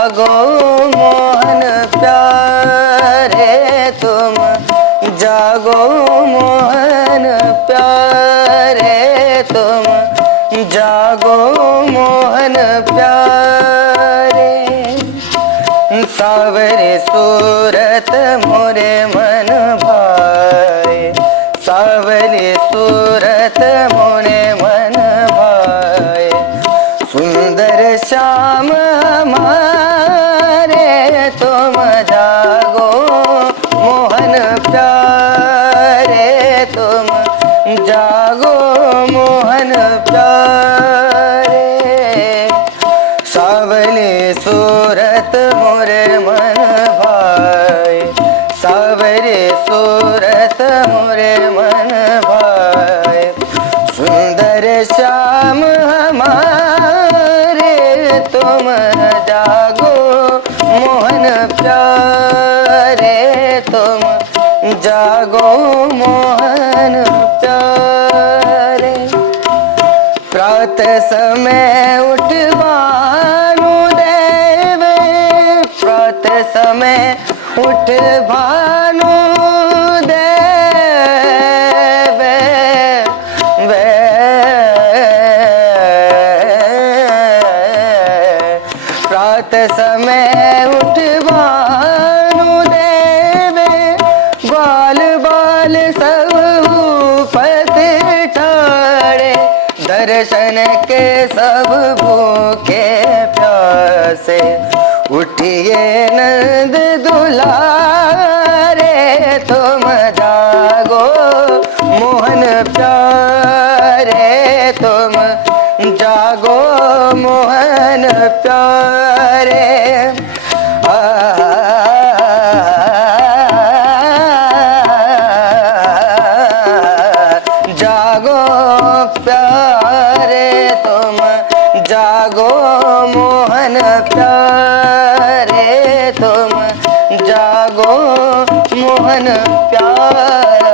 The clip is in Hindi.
जागो मोहन प्यारे तुम जागो मोहन प्यारे तुम जागो मोहन प्यारे। सावरे सूरत मोरे मन भाए सावरे सूरत मोरे मन भाए। सुंदर श्याम हमारे तुम जागो मोहन प्यारे तुम जागो मोहन प्यारे। सावली सूरत मोरे मन भाए सावरी सूरत मोरे मन भाए। सुंदर श्याम हमारे तुम जागो मोहन प्यारे तुम जागो मोहन प्यारे। प्रातः समय उठ भानुदेव प्रातः समय उठ भानुदेव प्रातः समय उठ भानुदेव। ग्वाल बाल सब उपत ठाड़े दर्शन के सब भूखे प्यासे। उठिए नंद दुलारे तुम जागो मोहन प्यारे तुम जागो मोहन प्यारे। जागो प्यारे तुम जागो मोहन प्यारे तुम जागो मोहन प्यारे।